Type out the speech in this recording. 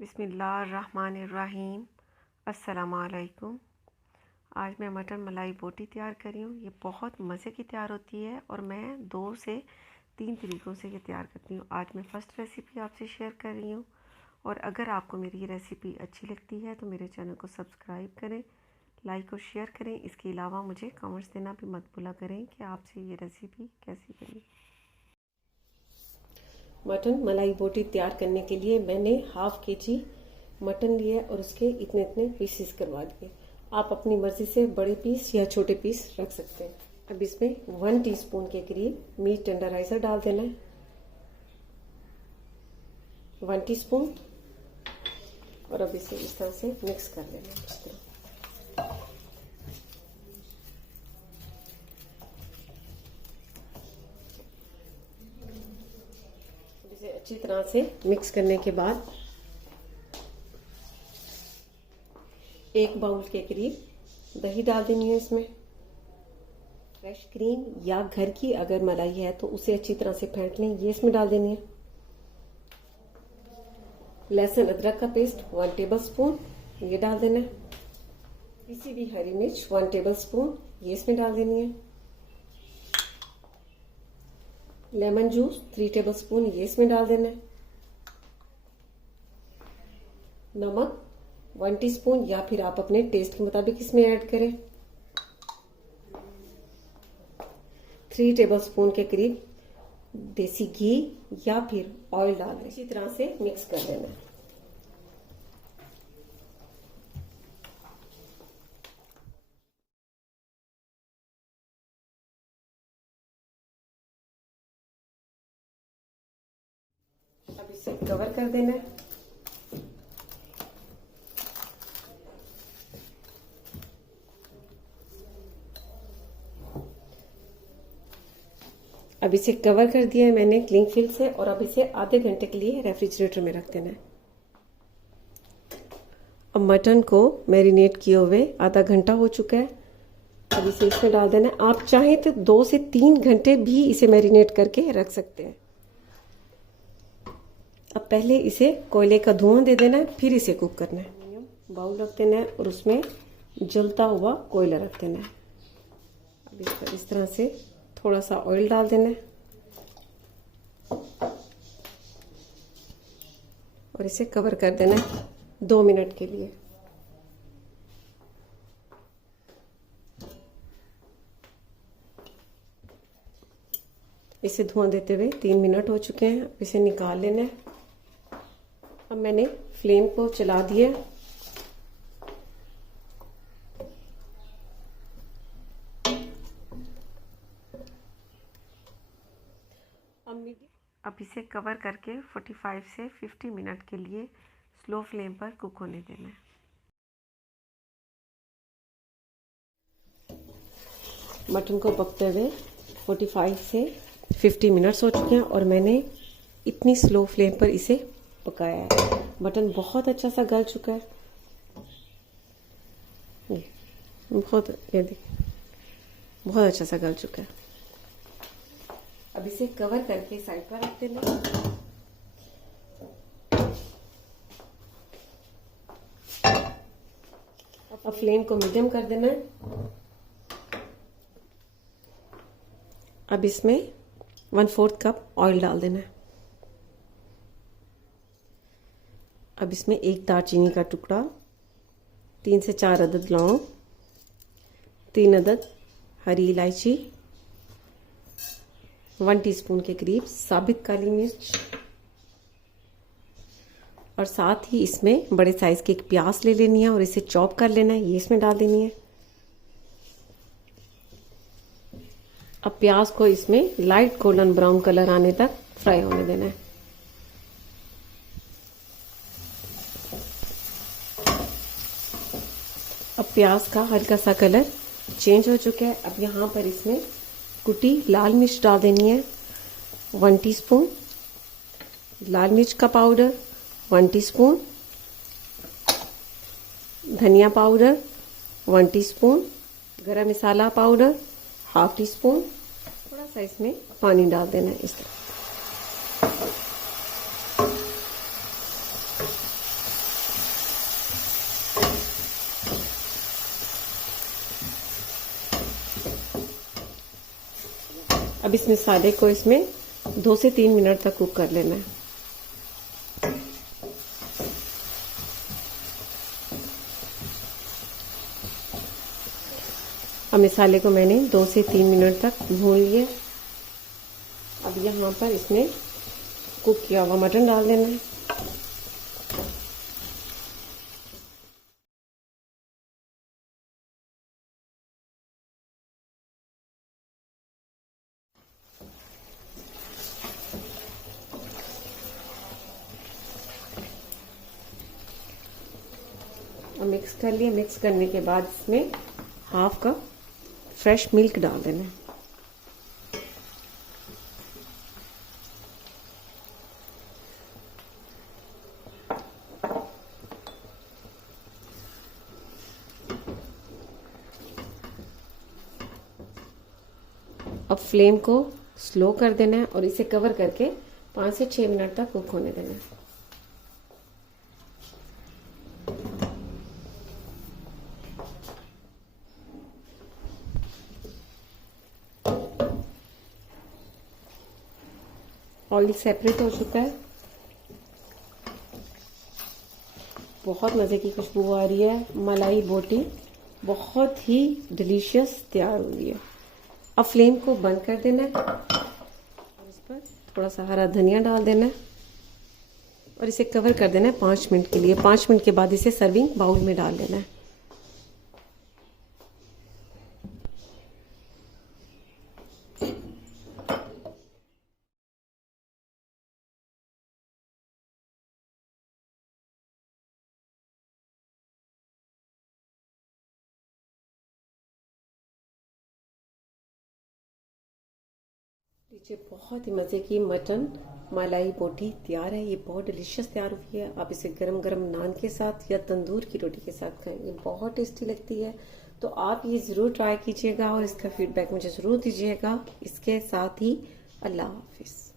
बिस्मिल्लाहिर्रहमानिर्रहीम। अस्सलामुअलैकुम। आज मैं मटन मलाई बोटी तैयार कर रही हूँ। ये बहुत मज़े की तैयार होती है और मैं 2 से 3 तरीक़ों से ये तैयार करती हूँ। आज मैं फ़र्स्ट रेसिपी आपसे शेयर कर रही हूँ और अगर आपको मेरी ये रेसिपी अच्छी लगती है तो मेरे चैनल को सब्सक्राइब करें, लाइक और शेयर करें। इसके अलावा मुझे कमेंट्स देना भी मत भूला करें कि आपसे ये रेसिपी कैसी बनी। मटन मलाई बोटी तैयार करने के लिए मैंने हाफ केजी मटन लिया और उसके इतने इतने पीसेस करवा दिए। आप अपनी मर्जी से बड़े पीस या छोटे पीस रख सकते हैं। अब इसमें 1 टीस्पून के करीब मीट टेंडराइजर डाल देना है, 1 टीस्पून, और अब इसे इस तरह से मिक्स कर लेना है। इस तरह इसे अच्छी तरह से मिक्स करने के बाद 1 बाउल के करीब दही डाल देनी है। इसमें फ्रेश क्रीम या घर की अगर मलाई है तो उसे अच्छी तरह से फेंट लें, ये इसमें डाल देनी है। लहसुन अदरक का पेस्ट 1 टेबलस्पून, ये डाल देना है। पिसी हुई हरी मिर्च 1 टेबलस्पून, ये इसमें डाल देनी है। लेमन जूस 3 टेबलस्पून, ये इसमें डाल देना है। नमक 1 टीस्पून या फिर आप अपने टेस्ट के मुताबिक इसमें ऐड करें। 3 टेबलस्पून के करीब देसी घी या फिर ऑयल डाल दें। इसी तरह से मिक्स कर देना है। अब इसे कवर कर देना है। अब इसे कवर कर दिया है मैंने क्लिंग फिल्म से और अब इसे आधे घंटे के लिए रेफ्रिजरेटर में रख देना है। अब मटन को मैरिनेट किए हुए आधा घंटा हो चुका है। अब इसे इसमें डाल देना है। आप चाहें तो 2 से 3 घंटे भी इसे मैरिनेट करके रख सकते हैं। अब पहले इसे कोयले का धुआं दे देना है, फिर इसे कुक करना है। बाउल रख देना है और उसमें जलता हुआ कोयला रख देना है। अब इस पर इस तरह से थोड़ा सा ऑयल डाल देना है और इसे कवर कर देना है 2 मिनट के लिए। इसे धुआं देते हुए 3 मिनट हो चुके हैं। अब इसे निकाल लेना है। अब मैंने फ्लेम को चला दिया। अब इसे कवर करके 45 से 50 मिनट के लिए स्लो फ्लेम पर कुक होने देना है। मटन को पकते हुए 45 से 50 मिनट्स हो चुके हैं और मैंने इतनी स्लो फ्लेम पर इसे पकाया है। मटन बहुत अच्छा सा गल चुका है। ये बहुत अच्छा सा गल चुका है। अब इसे कवर करके साइड पर रख देना। अब फ्लेम को मीडियम कर देना है। अब इसमें 1/4 कप ऑयल डाल देना है। अब इसमें 1 दालचीनी का टुकड़ा, 3 से 4 अदद लौंग, 3 अदद हरी इलायची, 1 टीस्पून के करीब साबित काली मिर्च और साथ ही इसमें बड़े साइज की एक प्याज ले लेनी है और इसे चॉप कर लेना है, ये इसमें डाल देनी है। अब प्याज को इसमें लाइट गोल्डन ब्राउन कलर आने तक फ्राई होने देना है। अब प्याज का हल्का सा कलर चेंज हो चुका है। अब यहाँ पर इसमें कुटी लाल मिर्च डाल देनी है, 1 टीस्पून, लाल मिर्च का पाउडर 1 टीस्पून, धनिया पाउडर 1 टीस्पून, गरम मसाला पाउडर 1/2 टीस्पून। थोड़ा सा इसमें पानी डाल देना है इस तरह। अब इस मसाले को इसमें 2 से 3 मिनट तक कुक कर लेना है। अब मसाले को मैंने 2 से 3 मिनट तक भून लिया। अब यहाँ पर इसमें कुक किया हुआ मटन डाल देना है। और मिक्स कर लिया। मिक्स करने के बाद इसमें हाफ कप फ्रेश मिल्क डाल देना है। अब फ्लेम को स्लो कर देना है और इसे कवर करके 5 से 6 मिनट तक कुक होने देना है। ऑयल सेपरेट हो चुका है। बहुत मज़े की खुशबू आ रही है। मलाई बोटी बहुत ही डिलीशियस तैयार हो रही है। अब फ्लेम को बंद कर देना है और इस पर थोड़ा सा हरा धनिया डाल देना है और इसे कवर कर देना है 5 मिनट के लिए। 5 मिनट के बाद इसे सर्विंग बाउल में डाल देना है। लीजिए, बहुत ही मज़े की मटन मलाई बोटी तैयार है। ये बहुत डिलीशियस तैयार हुई है। आप इसे गरम गरम नान के साथ या तंदूर की रोटी के साथ खाएं, ये बहुत टेस्टी लगती है। तो आप ये ज़रूर ट्राई कीजिएगा और इसका फीडबैक मुझे ज़रूर दीजिएगा। इसके साथ ही अल्लाह हाफिज़।